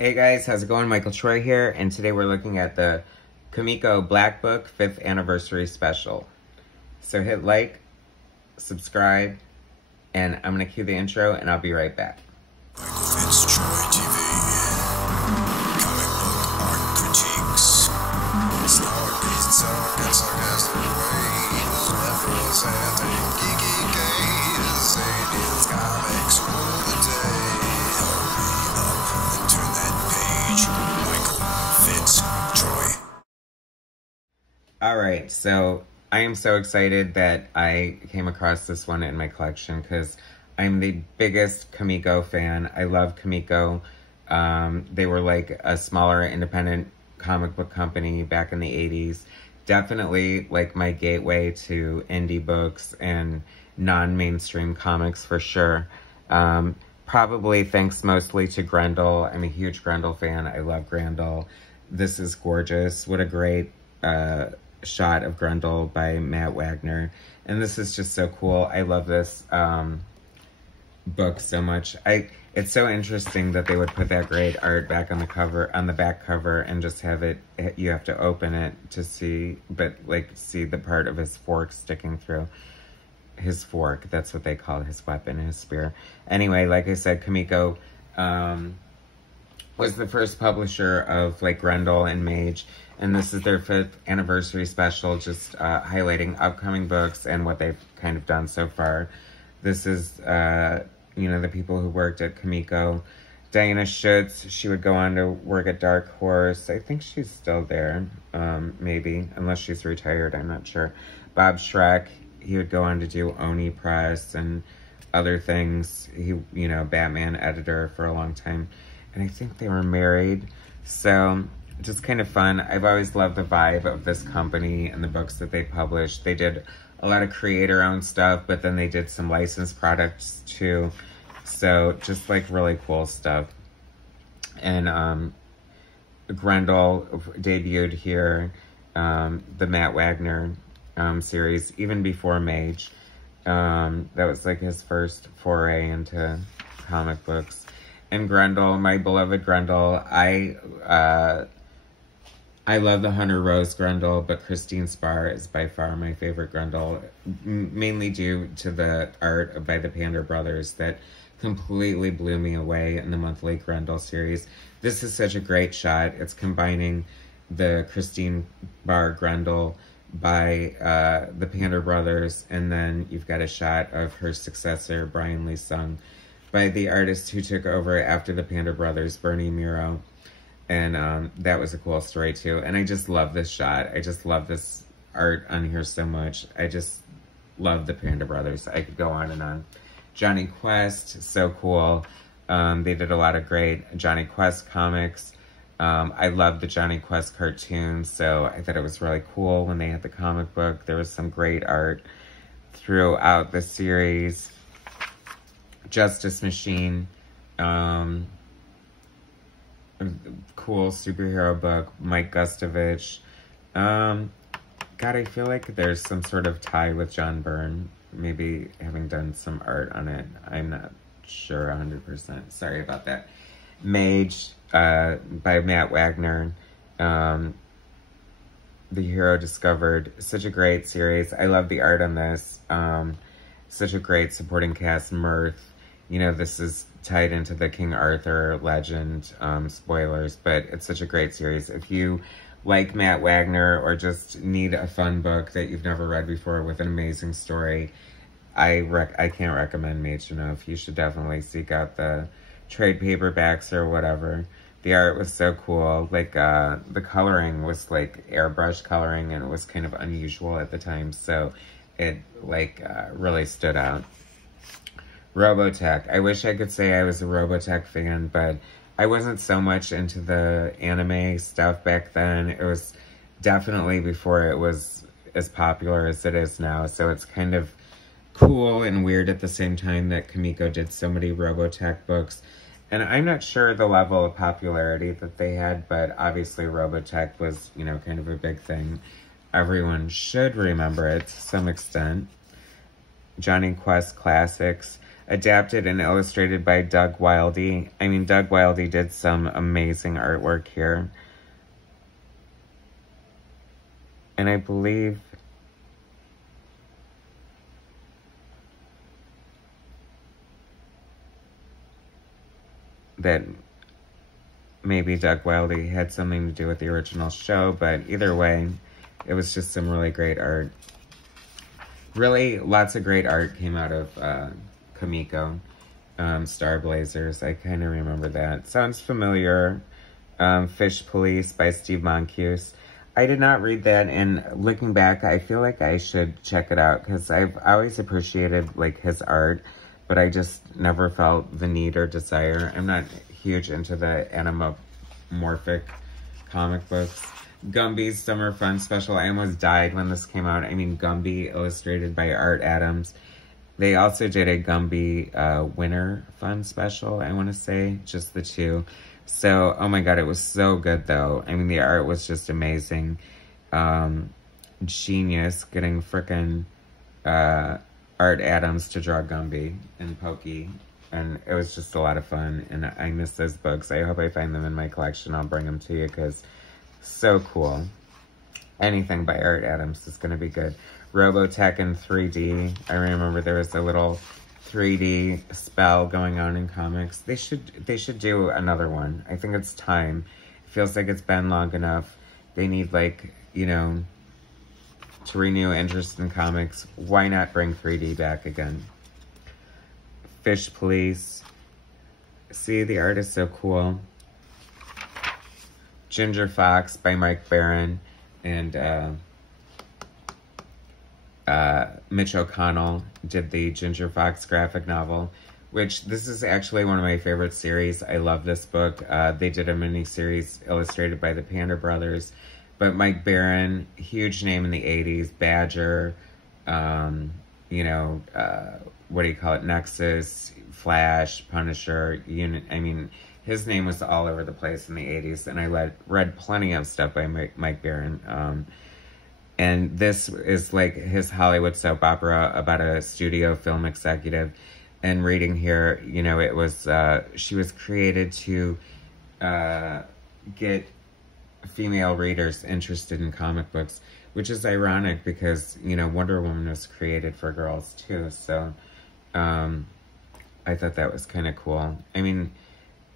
Hey guys, how's it going? Michael Troy here, and today we're looking at the COMICO Black Book 5th Anniversary Special. So hit like, subscribe, and I'm going to cue the intro, and I'll be right back. MichaelFitzTroytv, comic book art critiques. Snark, talk, and sarcastic ways. Levels and geeky gaze. Aliens, comics, rule the day. Hurry up and turn that page. Michael Fitz Troy. Alright, so I am so excited that I came across this one in my collection because I'm the biggest COMICO fan. I love COMICO. They were like a smaller independent comic book company back in the 80s. Definitely like my gateway to indie books and non-mainstream comics for sure. Probably thanks mostly to Grendel. I'm a huge Grendel fan. I love Grendel. This is gorgeous. What a great shot of Grendel by Wagner. And this is just so cool. I love this book so much. It's so interesting that they would put that great art back on the cover, on the back cover, and just have it, you have to open it to see, but like see the part of his fork sticking through. His fork, that's what they call his weapon, his spear. Anyway, like I said, COMICO was the first publisher of like Grendel and Mage, and this is their 5th anniversary special, just highlighting upcoming books and what they've kind of done so far. This is, you know, the people who worked at COMICO. Diana Schutz, she would go on to work at Dark Horse. I think she's still there, maybe, unless she's retired, I'm not sure. Bob Schreck, he would go on to do Oni Press and other things. He, you know, Batman editor for a long time. And I think they were married. So, just kind of fun. I've always loved the vibe of this company and the books that they published. They did a lot of creator-owned stuff, but then they did some licensed products too. So, just like really cool stuff. And Grendel debuted here, the Wagner series, even before Mage. That was like his first foray into comic books. And Grendel, my beloved Grendel, I love the Hunter Rose Grendel, but Christine Spar is by far my favorite Grendel, mainly due to the art by the Pander brothers that completely blew me away in the monthly Grendel series. This is such a great shot. It's combining the Christine Spar Grendel by the Pander brothers, and then you've got a shot of her successor, Brian Lee Sung, by the artist who took over after the Pander brothers, Bernie Muro. And that was a cool story too. And I just love this shot. I just love this art on here so much. I just love the Pander brothers. I could go on and on. Johnny Quest, so cool. They did a lot of great Johnny Quest comics. I love the Johnny Quest cartoons, so I thought it was really cool when they had the comic book. There was some great art throughout the series. Justice Machine, cool superhero book. Mike Gustovich. God, I feel like there's some sort of tie with John Byrne, maybe having done some art on it. I'm not sure 100%. Sorry about that. Mage, by Wagner. The Hero Discovered. Such a great series. I love the art on this. Such a great supporting cast. Mirth. You know, this is tied into the King Arthur legend, spoilers, but it's such a great series. If you like Wagner or just need a fun book that you've never read before with an amazing story, I can't recommend Mage enough. You should definitely seek out the trade paperbacks or whatever. The art was so cool. Like, the coloring was like airbrush coloring, and it was kind of unusual at the time, so it like really stood out. Robotech. I wish I could say I was a Robotech fan, but I wasn't so much into the anime stuff back then. It was definitely before it was as popular as it is now, so it's kind of cool and weird at the same time that COMICO did so many Robotech books. And I'm not sure the level of popularity that they had, but obviously Robotech was, you know, kind of a big thing. Everyone should remember it to some extent. Johnny Quest Classics. Adapted and illustrated by Doug Wildey. I mean, Doug Wildey did some amazing artwork here. And I believe that maybe Doug Wildey had something to do with the original show, but either way, it was just some really great art. Really, lots of great art came out of COMICO, Star Blazers. I kind of remember that. Sounds familiar. Fish Police by Steve Moncuse. I did not read that, and looking back, I feel like I should check it out, because I've always appreciated, like, his art, but I just never felt the need or desire. I'm not huge into the anamorphic comic books. Gumby's Summer Fun Special. I almost died when this came out. I mean, Gumby, illustrated by Art Adams. They also did a Gumby Winter Fun Special, I want to say. Just the two. So, oh my god, it was so good, though. I mean, the art was just amazing. Genius, getting frickin' Art Adams to draw Gumby and Pokey. And it was just a lot of fun. And I miss those books. I hope I find them in my collection. I'll bring them to you, because so cool. Anything by Art Adams is going to be good. Robotech in 3D. I remember there was a little 3D spell going on in comics. They should do another one. I think it's time. It feels like it's been long enough. They need, like, you know, to renew interest in comics. Why not bring 3D back again? Fish Police. See, the art is so cool. Ginger Fox by Mike Barron and Mitch O'Connell did the Ginger Fox graphic novel, which this is actually one of my favorite series. I love this book. They did a mini-series illustrated by the Panda Brothers. But Mike Barron, huge name in the 80s, Badger, you know, what do you call it, Nexus, Flash, Punisher, I mean, his name was all over the place in the 80s, and I read plenty of stuff by Mike Barron. And this is like his Hollywood soap opera about a studio film executive. And reading here, you know, it was, she was created to get female readers interested in comic books, which is ironic because, you know, Wonder Woman was created for girls too. So I thought that was kind of cool. I mean,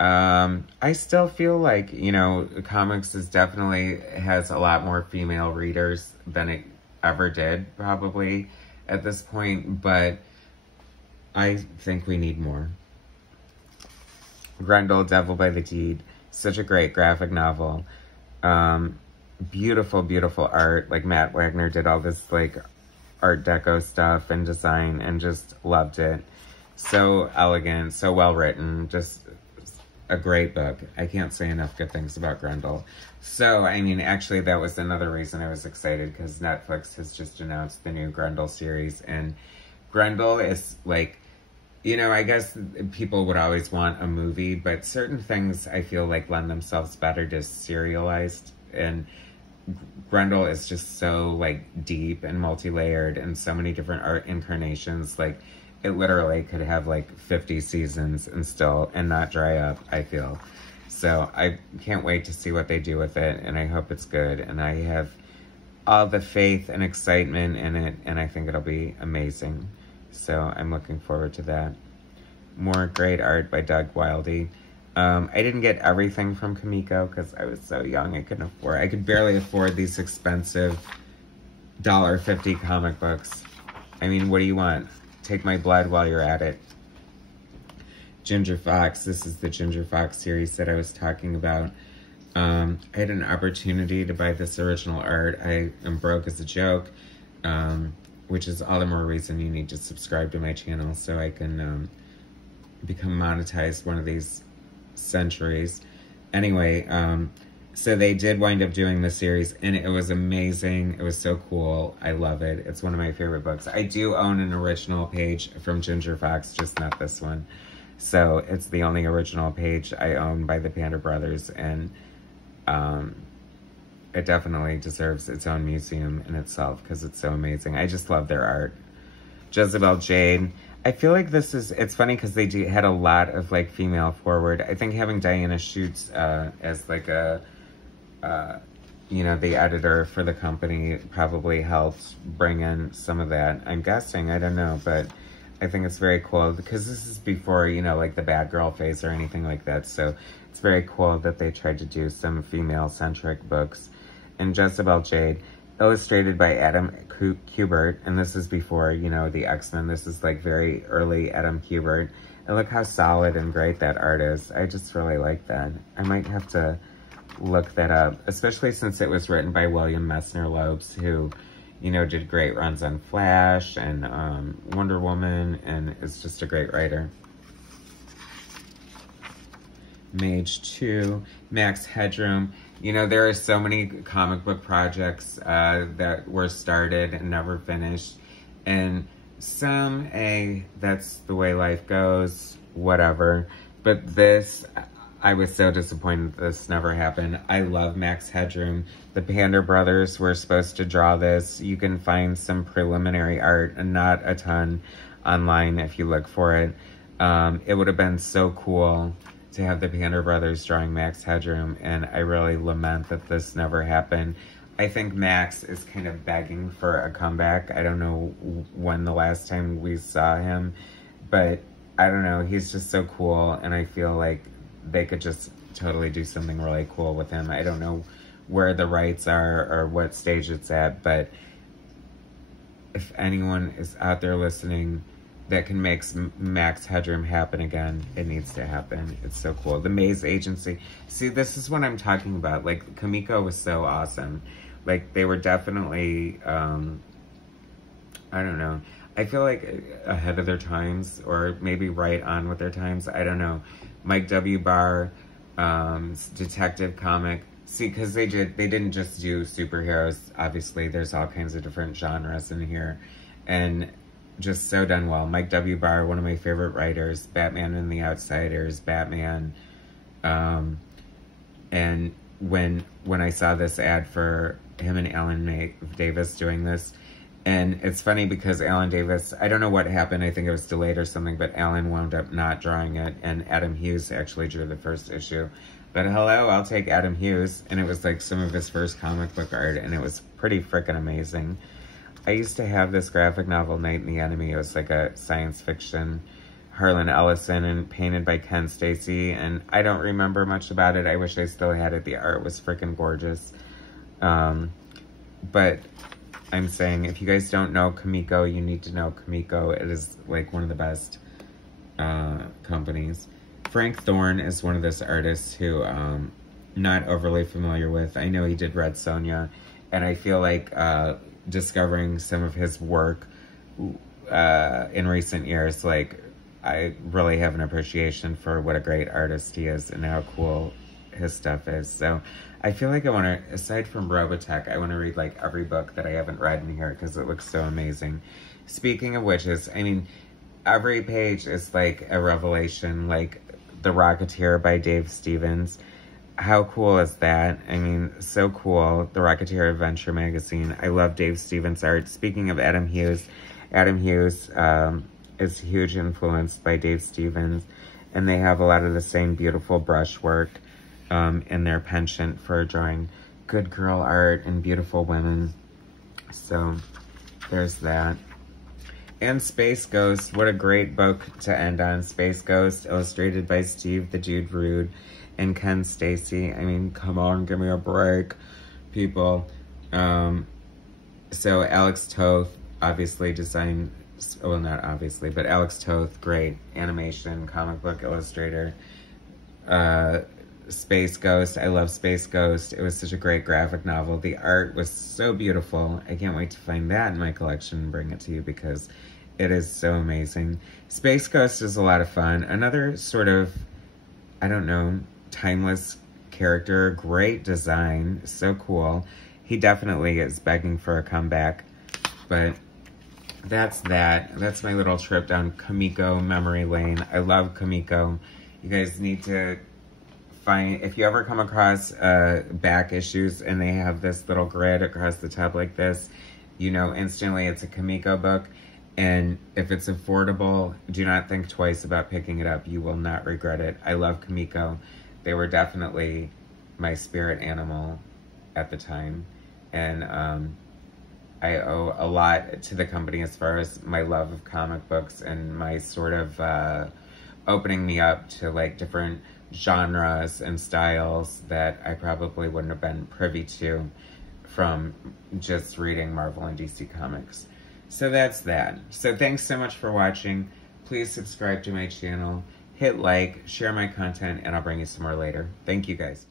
I still feel like, you know, comics definitely has a lot more female readers than it ever did, probably, at this point, but I think we need more. Grendel, Devil by the Deed, such a great graphic novel. Beautiful, beautiful art. Like, Matt Wagner did all this, like, Art Deco stuff and design, and just loved it. So elegant, so well written, just a great book. I can't say enough good things about Grendel. So, I mean, actually, that was another reason I was excited, because Netflix has just announced the new Grendel series, and Grendel is, like, you know, I guess people would always want a movie, but certain things I feel like lend themselves better to serialized, and Grendel is just so, like, deep and multi-layered, and so many different art incarnations. Like, it literally could have, like, 50 seasons and not dry up, I feel. So I can't wait to see what they do with it, and I hope it's good. And I have all the faith and excitement in it, and I think it'll be amazing. So I'm looking forward to that. More great art by Doug Wildey. I didn't get everything from COMICO because I was so young. I could barely afford these expensive $1.50 comic books. I mean, what do you want? Take my blood while you're at it. Ginger Fox. This is the Ginger Fox series that I was talking about. I had an opportunity to buy this original art. I am broke as a joke, which is all the more reason you need to subscribe to my channel so I can become monetized one of these centuries. Anyway, so they did wind up doing the series, and it was amazing. It was so cool. I love it. It's one of my favorite books. I do own an original page from Ginger Fox, just not this one. So it's the only original page I own by the Panda Brothers, and it definitely deserves its own museum in itself because it's so amazing. I just love their art. Jezebel Jade. I feel like it's funny because they had a lot of, like, female forward. I think having Diana Schutz as, like, you know, the editor for the company probably helped bring in some of that. I'm guessing, I don't know, but I think it's very cool because this is before, you know, like the bad girl phase or anything like that. So it's very cool that they tried to do some female-centric books. And Jezebel Jade, illustrated by Adam Kubert, and this is before, you know, the X-Men. This is like very early Adam Kubert. And look how solid and great that art is. I just really like that. I might have to look that up, especially since it was written by William Messner-Loebs, who, you know, did great runs on Flash and Wonder Woman, and is just a great writer. Mage 2, Max Headroom. You know, there are so many comic book projects that were started and never finished. And some, that's the way life goes, whatever. But this, I was so disappointed this never happened. I love Max Headroom. The Panda brothers were supposed to draw this. You can find some preliminary art, and not a ton, online if you look for it. It would have been so cool to have the Panda brothers drawing Max Headroom, and I really lament that this never happened. I think Max is kind of begging for a comeback. I don't know when the last time we saw him, but I don't know, he's just so cool, and I feel like they could just totally do something really cool with him. I don't know where the rights are or what stage it's at, but if anyone is out there listening that can make Max Headroom happen again, it needs to happen. It's so cool. The Maze Agency. See, this is what I'm talking about. Like, Kamiko was so awesome. Like, they were definitely, I don't know. I feel like ahead of their times, or maybe right on with their times. I don't know. Mike W. Barr, Detective Comic. See, because they didn't just do superheroes. Obviously, there's all kinds of different genres in here. And just so done well. Mike W. Barr, one of my favorite writers. Batman and the Outsiders, Batman. And when I saw this ad for him and Alan Davis doing this, and it's funny because Alan Davis, I don't know what happened, I think it was delayed or something, but Alan wound up not drawing it, and Adam Hughes actually drew the first issue. But hello, I'll take Adam Hughes, and it was like some of his first comic book art, and it was pretty freaking amazing. I used to have this graphic novel, Night and the Enemy. It was like a science fiction, Harlan Ellison, and painted by Ken Stacy, and I don't remember much about it. I wish I still had it. The art was freaking gorgeous. But I'm saying, if you guys don't know Comico, you need to know Comico. It is like one of the best companies. Frank Thorne is one of those artists who not overly familiar with. I know he did Red Sonja, and I feel like discovering some of his work in recent years, like, I really have an appreciation for what a great artist he is and how cool his stuff is. So I feel like I want to, aside from Robotech, I want to read like every book that I haven't read in here because it looks so amazing. Speaking of witches, I mean, every page is like a revelation, like The Rocketeer by Dave Stevens. How cool is that? I mean, so cool. The Rocketeer Adventure magazine. I love Dave Stevens' art. Speaking of Adam Hughes is huge influenced by Dave Stevens, and they have a lot of the same beautiful brushwork in their penchant for drawing good girl art and beautiful women. So there's that. And Space Ghost, what a great book to end on. Space Ghost, illustrated by Steve the Dude Rude and Ken Stacy. I mean, come on, give me a break, people. So Alex Toth, obviously designed, well, not obviously, but Alex Toth, great animation, comic book illustrator. Space Ghost, I love Space Ghost. It was such a great graphic novel. The art was so beautiful. I can't wait to find that in my collection and bring it to you because it is so amazing. Space Ghost is a lot of fun. Another sort of, I don't know, timeless character, great design, so cool. He definitely is begging for a comeback, but that's that. That's my little trip down Comico memory lane. I love Comico. You guys need to find, if you ever come across back issues and they have this little grid across the top like this, you know instantly it's a Comico book. And if it's affordable, do not think twice about picking it up. You will not regret it. I love Kamiko. They were definitely my spirit animal at the time. And I owe a lot to the company as far as my love of comic books and my sort of opening me up to like different genres and styles that I probably wouldn't have been privy to from just reading Marvel and DC Comics. So that's that. So thanks so much for watching. Please subscribe to my channel, hit like, share my content, and I'll bring you some more later. Thank you guys.